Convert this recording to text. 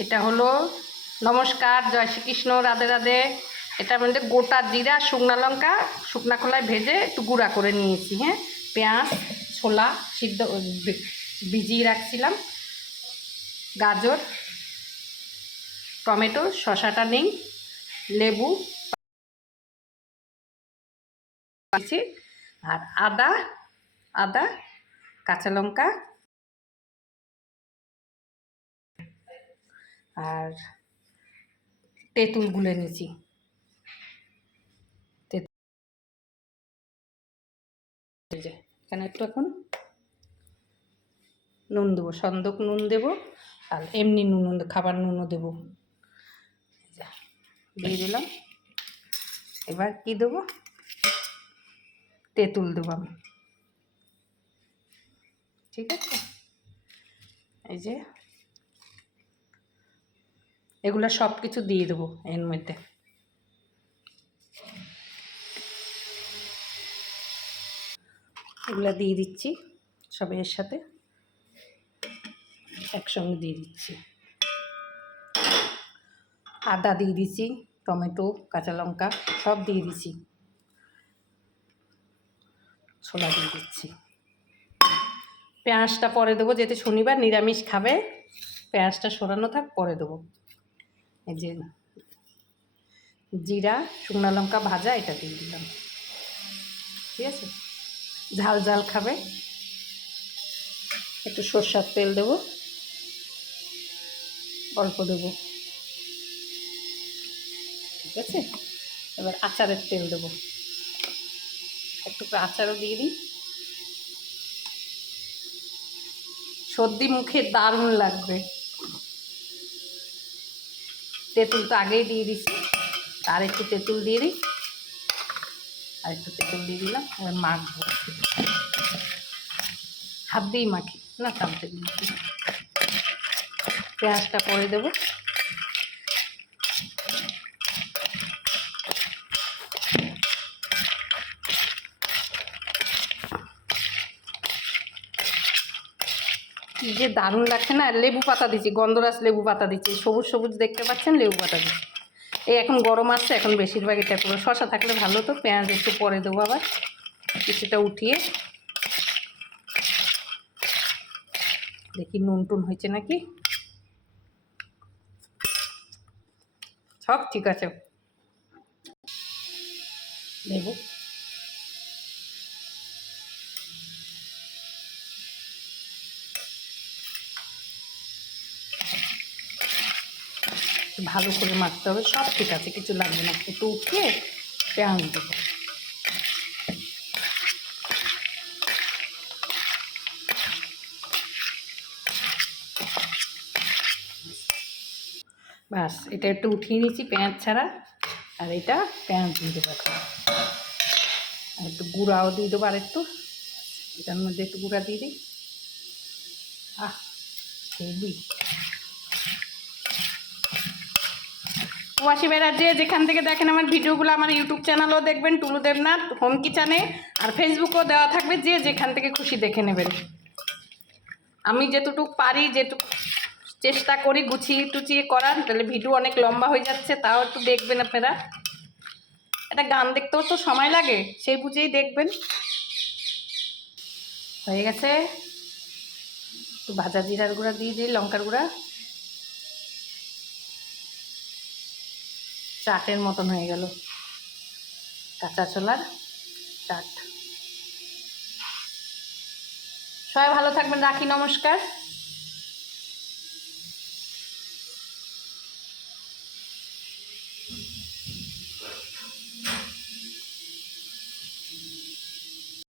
এটা হলো নমস্কার, জয় শ্রীকৃষ্ণ, রাধে রাধে। এটার মধ্যে গোটা জিরা, শুকনা লঙ্কা শুকনা খোলায় ভেজে একটু গুঁড়া করে নিয়েছি। হ্যাঁ, পেঁয়াজ, ছোলা সিদ্ধ ভিজিয়ে রাখছিলাম, গাজর, টমেটো, শসাটা নেই, লেবু আছে, আর আদা আদা কাঁচা লঙ্কা আর তেঁতুল গুলে নিয়েছি। এখানে একটু এখন নুন দেবো, সন্দক নুন দেবো, আর এমনি নুন, খাবার নুনও দেবো। দিয়ে দিলাম। এবার কি দেবো? তেঁতুল দেবো আমি। ঠিক আছে, এই যে এগুলো সব কিছু দিয়ে দেবো এর মধ্যে। এগুলো দিয়ে দিচ্ছি সব এর সাথে একসঙ্গে দিয়ে দিচ্ছি। আদা দিয়ে দিচ্ছি, টমেটো, কাঁচা লঙ্কা সব দিয়ে দিচ্ছি, ছোলা দিয়ে দিচ্ছি। পেঁয়াজটা পরে দেবো, যেহেতু শনিবার নিরামিষ খাবে, পেঁয়াজটা সরানো থাক, পরে দেবো। এই যে জিরা, শুকনো লঙ্কা ভাজা, এটা দিয়ে দিলাম। ঠিক আছে, ঝাল ঝাল খাবে। একটু সরষের তেল দেবো, অল্প দেবো। ঠিক আছে, এবার আচারের তেল দেবো, একটু আচারও দিয়ে দিই। সর্দি মুখে দারুণ লাগবে। তেঁতুল তো আগেই দিয়ে দিচ্ছি, আর একটু তেঁতুল দিয়ে দিই, আর একটু তেঁতুল দিয়ে দিলাম। এবার মাখবো, হাত দিয়েই মাখি না, চামচে দিয়ে মাখি। পেঁয়াজটা পরে দেবো। যে দারুণ লাগছে না, লেবু পাতা দিচ্ছি, গন্ধরাজ লেবু পাতা দিচ্ছি, সবুজ সবুজ দেখতে পাচ্ছেন, লেবু পাতা দিচ্ছি। এই এখন গরম আসছে, এখন বেশিরভাগ এটা করবো। শসা থাকলে ভালো, তো পেঁয়াজ একটু পরে দেবো আবার, কিছুটা উঠিয়ে দেখি নুন টুন হয়েছে নাকি। সব ঠিক আছে। লেবু ভালো করে মাখতে হবে, সব ঠিক আছে, কিছু লাগবে না। একটু উঠিয়ে পেঁয়াজ দেবো। ব্যাস, এটা একটু উঠিয়ে নিচ্ছি পেঁয়াজ ছাড়া, আর এটা পেঁয়াজ দিতে পারছি। আর একটু গুঁড়াও দিয়ে দেবো, আর একটু এটার মধ্যে একটু গুঁড়া দিয়ে দিই। হেবি। প্রবাসী ভাইরা যে যেখান থেকে দেখেন আমার ভিডিওগুলো, আমার ইউটিউব চ্যানেলও দেখবেন, টুলু দেবনাথ হোম কিচেনে, আর ফেসবুকও দেওয়া থাকবে, যে যেখান থেকে খুশি দেখে নেবেন। আমি যেটুকু পারি, যেটুকু চেষ্টা করি গুছিয়ে টুচিয়ে করার, তাহলে ভিডিও অনেক লম্বা হয়ে যাচ্ছে, তাও একটু দেখবেন আপনারা। একটা গান দেখতেও তো সময় লাগে, সেই বুঝেই দেখবেন। হয়ে গেছে, একটু ভাজা জিরার গুঁড়া দিয়ে দিই, লঙ্কার গুঁড়া, চাটের মতন হয়ে গেল, কাঁচা ছোলার চাট। সবাই ভালো থাকবেন, রাখি, নমস্কার।